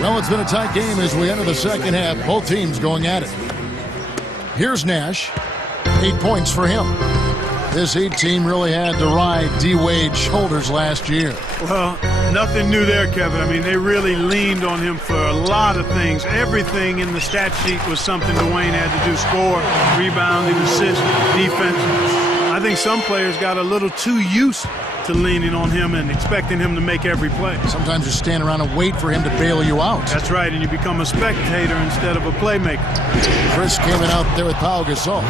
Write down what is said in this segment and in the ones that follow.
Well, it's been a tight game as we enter the second half. Both teams going at it. Here's Nash. 8 points for him. This Heat team really had to ride D-Wade's shoulders last year. Well, nothing new there, Kevin. I mean, they really leaned on him for a lot of things. Everything in the stat sheet was something Dwayne had to do. Score, rebounding, assist, defense. I think some players got a little too used to leaning on him and expecting him to make every play. Sometimes you stand around and wait for him to bail you out. That's right, and you become a spectator instead of a playmaker. Chris came in out there with Pau Gasol.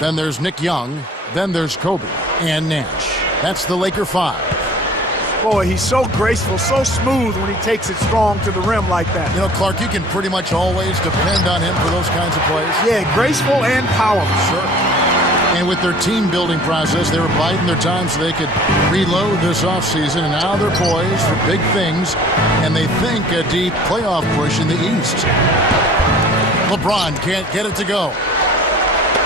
Then there's Nick Young. Then there's Kobe and Nash. That's the Laker 5. Boy, he's so graceful, so smooth when he takes it strong to the rim like that. You know, Clark, you can pretty much always depend on him for those kinds of plays. Yeah, graceful and powerful. Sure. And with their team-building process, they were biding their time so they could reload this offseason, and now they're poised for big things, and they think a deep playoff push in the East. LeBron can't get it to go.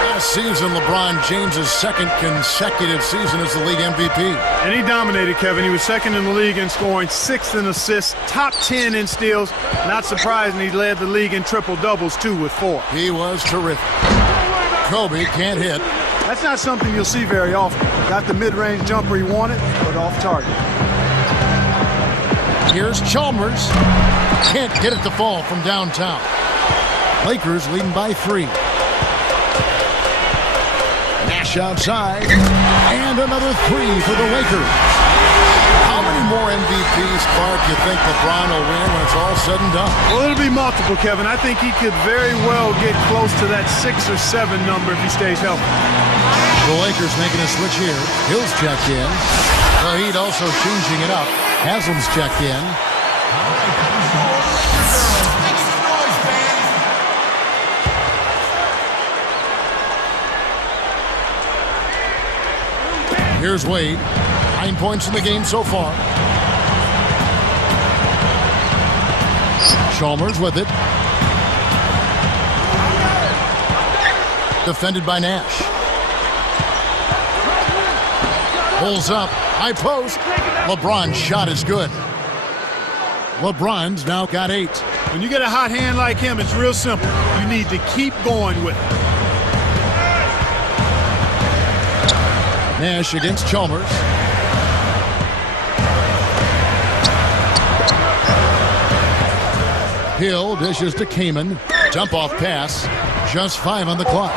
Last season, LeBron James' second consecutive season as the league MVP. And he dominated, Kevin. He was second in the league in scoring, 6th in assists, top 10 in steals. Not surprising he led the league in triple-doubles, too, with 4. He was terrific. Kobe can't hit. That's not something you'll see very often. Got the mid-range jumper he wanted, but off target. Here's Chalmers. Can't get it to fall from downtown. Lakers leading by 3. Nash outside. And another 3 for the Lakers. How many more MVPs, Clark, you think LeBron will win when it's all said and done? Well, it'll be multiple, Kevin. I think he could very well get close to that 6 or 7 number if he stays healthy. The Lakers making a switch here. Hill's checked in. The Heat also changing it up. Haslam's checked in. Here's Wade. 9 points in the game so far. Chalmers with it. Defended by Nash. Pulls up. High post. LeBron's shot is good. LeBron's now got 8. When you get a hot hand like him, it's real simple. You need to keep going with it. Nash against Chalmers. Hill dishes to Kaman. Jump off pass. Just 5 on the clock.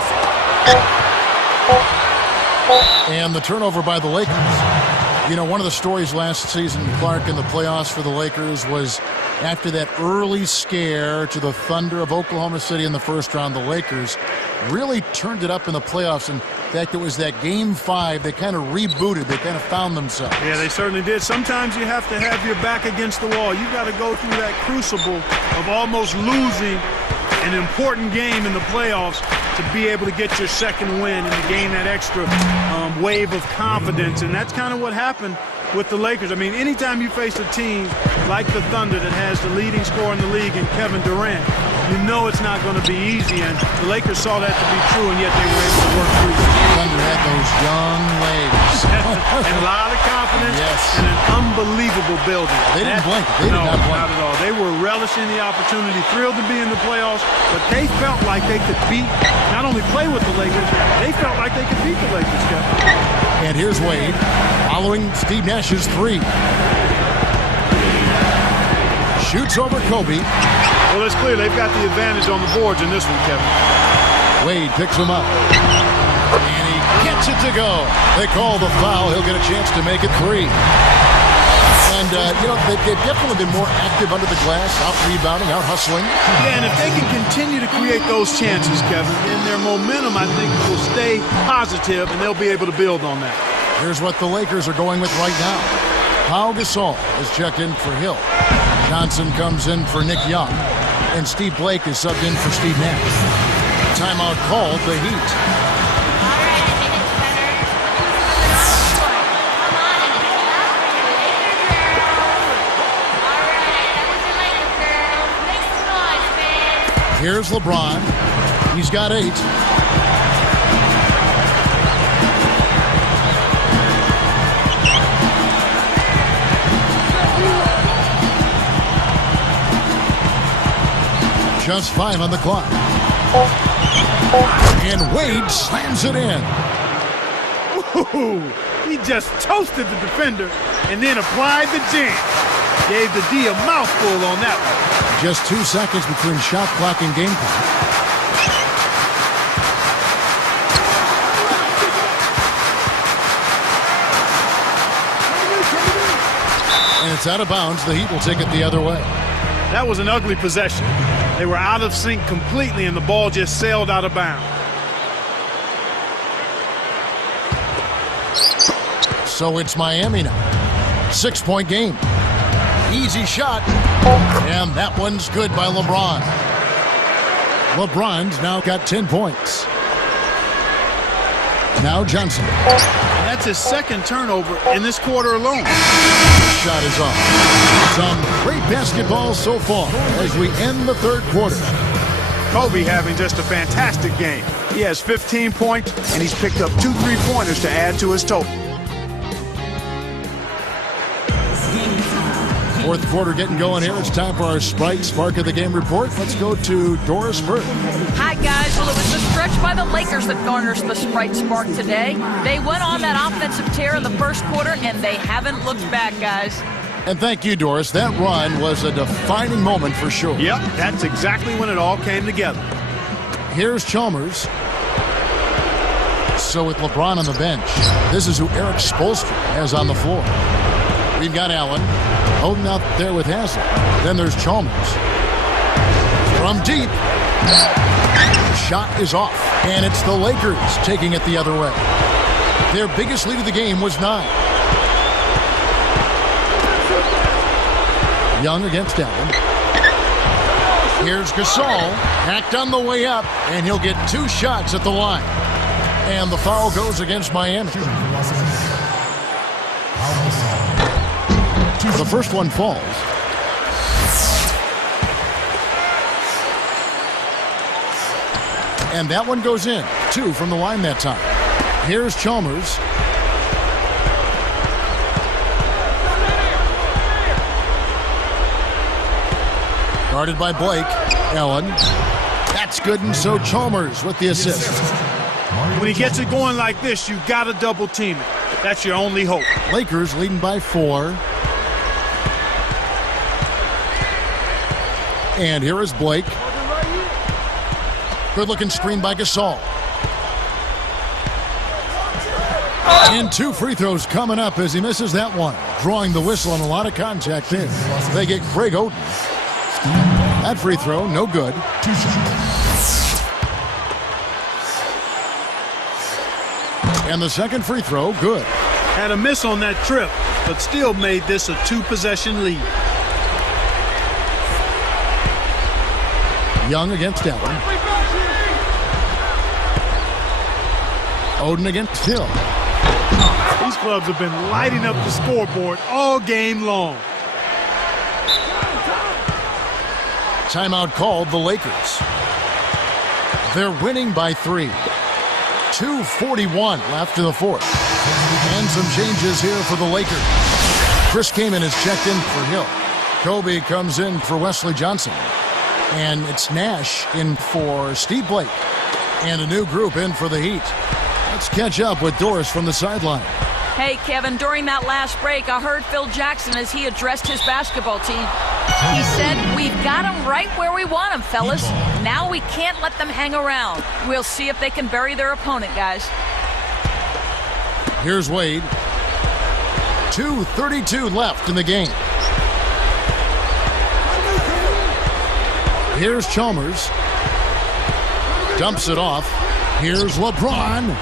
And the turnover by the Lakers. You know, one of the stories last season, Clark, in the playoffs for the Lakers was after that early scare to the Thunder of Oklahoma City in the first round, the Lakers really turned it up in the playoffs. In fact, it was that Game 5 they kind of rebooted. They kind of found themselves. Yeah, they certainly did. Sometimes you have to have your back against the wall. You've got to go through that crucible of almost losing an important game in the playoffs to be able to get your second win and to gain that extra wave of confidence. And that's kind of what happened with the Lakers. I mean, anytime you face a team like the Thunder that has the leading scorer in the league in Kevin Durant, you know it's not going to be easy. And the Lakers saw that to be true, and yet they were able to work through it. Thunder had those young legs. And a lot of confidence. Yes. And an unbelievable building. They didn't blink. They did not blink. Not at all. They were relishing the opportunity, thrilled to be in the playoffs, but they felt like they could beat, not only play with the Lakers, they felt like they could beat the Lakers, Kevin. And here's Wade following Steve Nash's 3. Shoots over Kobe. Well, it's clear they've got the advantage on the boards in this one, Kevin. Wade picks him up. And he gets it to go. They call the foul. He'll get a chance to make it 3. And, you know, they've definitely been more active under the glass, out rebounding, out hustling. Yeah, and if they can continue to create those chances, Kevin, then their momentum, I think, will stay positive, and they'll be able to build on that. Here's what the Lakers are going with right now. Pau Gasol is checked in for Hill. Johnson comes in for Nick Young. And Steve Blake is subbed in for Steve Nash. Timeout called the Heat. Here's LeBron. He's got 8. Just 5 on the clock. And Wade slams it in. Ooh, he just toasted the defender and then applied the jam. Gave the D a mouthful on that one. Just 2 seconds between shot clock and game clock. And it's out of bounds. The Heat will take it the other way. That was an ugly possession. They were out of sync completely, and the ball just sailed out of bounds. So it's Miami now. 6-point game. Easy shot. And that one's good by LeBron. LeBron's now got 10 points. Now Johnson. That's his second turnover in this quarter alone. Shot is off. Some great basketball so far as we end the third quarter. Kobe having just a fantastic game. He has 15 points, and he's picked up 2 3-pointers to add to his total. Fourth quarter getting going here. It's time for our Sprite Spark of the Game report. Let's go to Doris Burke. Hi, guys. Well, it was the stretch by the Lakers that garners the Sprite Spark today. They went on that offensive tear in the first quarter, and they haven't looked back, guys. And thank you, Doris. That run was a defining moment for sure. Yep, that's exactly when it all came together. Here's Chalmers. So with LeBron on the bench, this is who Eric Spoelstra has on the floor. We've got Allen holding out there with Haslem. Then there's Chalmers. From deep. Shot is off. And it's the Lakers taking it the other way. Their biggest lead of the game was 9. Young against Allen. Here's Gasol. Hacked on the way up. And he'll get 2 shots at the line. And the foul goes against Miami. The first one falls. And that one goes in. 2 from the line that time. Here's Chalmers. Guarded by Blake. Allen. That's good, and so Chalmers with the assist. When he gets it going like this, you got to double team it. That's your only hope. Lakers leading by 4. And here is Blake. Good-looking screen by Gasol. And 2 free throws coming up as he misses that one. Drawing the whistle and a lot of contact there. They get Craig Oden. That free throw, no good. And the second free throw, good. Had a miss on that trip, but still made this a 2-possession lead. Young against Allen. Oden against Hill. These clubs have been lighting up the scoreboard all game long. Timeout called the Lakers. They're winning by 3. 2:41 left in the fourth. And some changes here for the Lakers. Chris Kaman is checked in for Hill. Kobe comes in for Wesley Johnson. And it's Nash in for Steve Blake. And a new group in for the Heat. Let's catch up with Doris from the sideline. Hey, Kevin, during that last break, I heard Phil Jackson as he addressed his basketball team. He said, "We've got them right where we want them, fellas. Now we can't let them hang around. We'll see if they can bury their opponent, guys." Here's Wade. 2:32 left in the game. Here's Chalmers. Dumps it off. Here's LeBron.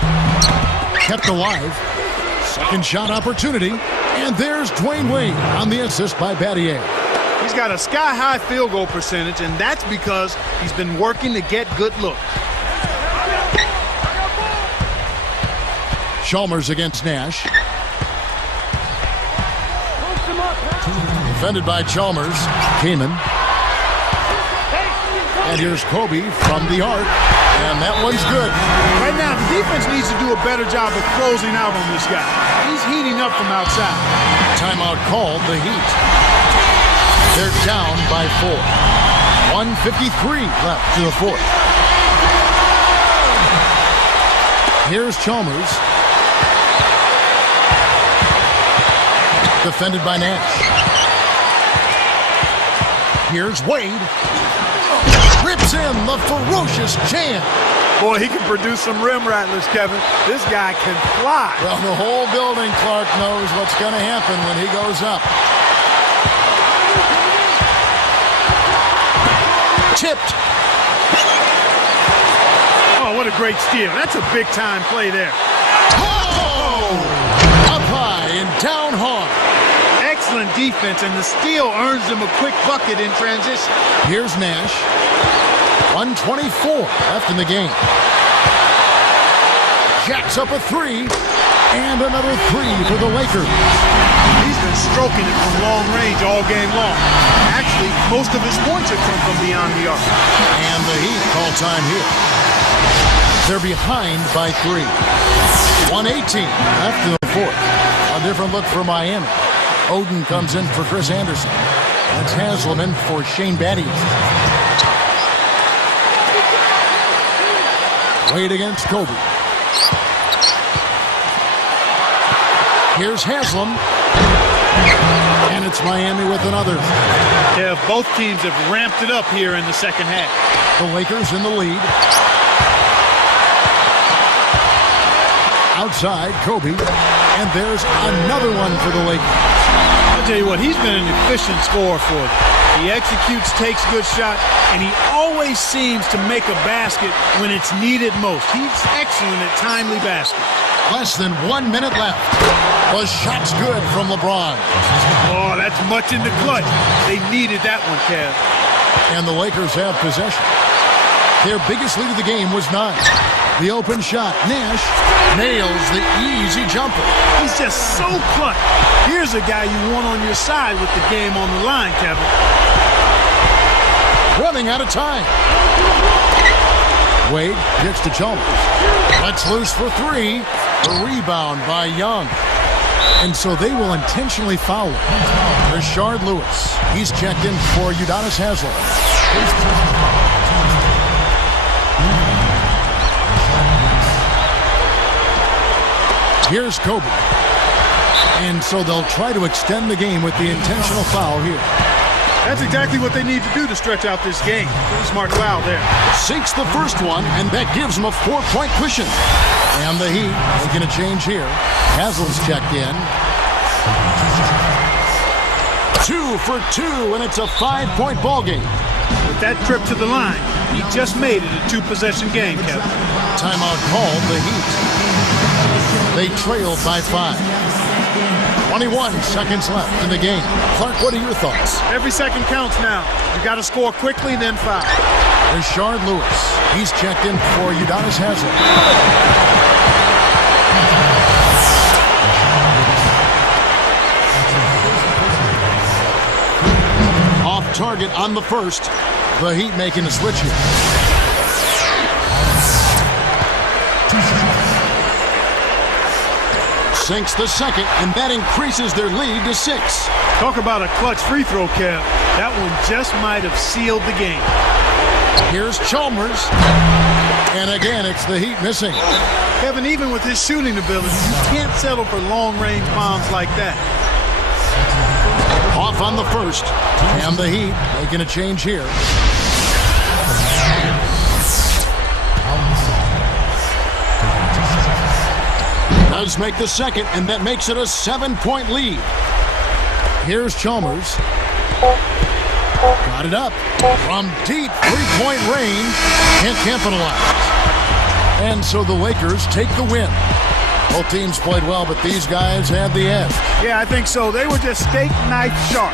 Kept alive. Second shot opportunity. And there's Dwayne Wade on the assist by Battier. He's got a sky-high field goal percentage, and that's because he's been working to get good looks. Chalmers against Nash. Defended by Chalmers. Kaman. And here's Kobe from the arc. And that one's good. Right now, the defense needs to do a better job of closing out on this guy. He's heating up from outside. Timeout called the Heat. They're down by 4. 1:53 left to the fourth. Here's Chalmers. Defended by Nash. Here's Wade. Rips in the ferocious jam. Boy, he can produce some rim rattlers, Kevin. This guy can fly. Well, the whole building, Clark, knows what's going to happen when he goes up. Tipped. Oh, what a great steal. That's a big-time play there. Oh! Up high and down hard. Excellent defense, and the steal earns them a quick bucket in transition. Here's Nash. 1:24 left in the game. Jacks up a three, and another three for the Lakers. He's been stroking it from long range all game long. Actually, most of his points have come from beyond the arc. And the Heat call time here. They're behind by 3. 1:18 left in the fourth. A different look for Miami. Oden comes in for Chris Anderson. That's Haslam for Shane Battier. Wade against Kobe. Here's Haslam. And it's Miami with another. Yeah, both teams have ramped it up here in the second half. The Lakers in the lead. Outside, Kobe. And there's another one for the Lakers. I'll tell you what, he's been an efficient scorer for them. He executes, takes good shots, and he always seems to make a basket when it's needed most. He's excellent at timely baskets. Less than 1 minute left. The shot's good from LeBron. Oh, that's much in the clutch. They needed that one, Kev. And the Lakers have possession. Their biggest lead of the game was 9. The open shot. Nash nails the easy jumper. He's just so clutch. Here's a guy you want on your side with the game on the line, Kevin. Running out of time. Wade gets to Chalmers. Lets loose for 3. The rebound by Young. And so they will intentionally foul him. Rashard Lewis. He's checked in for Udonis Haslem. Here's Kobe. And so they'll try to extend the game with the intentional foul here. That's exactly what they need to do to stretch out this game. Smart foul there. Sinks the first one, and that gives them a 4-point cushion. And the Heat making a change here. Haslam's checked in. 2 for 2, and it's a 5-point ball game. With that trip to the line, he just made it a 2-possession game, Kevin. Timeout called the Heat. They trailed by 5. 21 seconds left in the game. Clark, what are your thoughts? Every second counts now. You got to score quickly, then foul. Rashard Lewis. He's checked in for Udonis Haslem. Off target on the first. The Heat making a switch here. Sinks the second, and that increases their lead to 6. Talk about a clutch free throw, Kev. That one just might have sealed the game. Here's Chalmers. And again, it's the Heat missing. Kevin, even with his shooting ability, you can't settle for long-range bombs like that. Off on the first. And the Heat making a change here. Does make the second, and that makes it a 7-point lead. Here's Chalmers. Got it up. From deep three-point range. Can't capitalize. And so the Lakers take the win. Both teams played well, but these guys had the edge. Yeah, I think so. They were just steak knife sharp.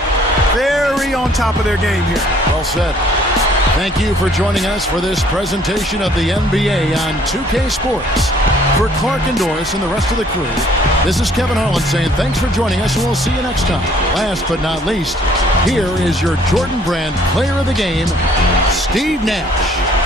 Very on top of their game here. Well said. Thank you for joining us for this presentation of the NBA on 2K Sports. For Clark and Doris and the rest of the crew, this is Kevin Harlan saying thanks for joining us, and we'll see you next time. Last but not least, here is your Jordan Brand Player of the Game, Steve Nash.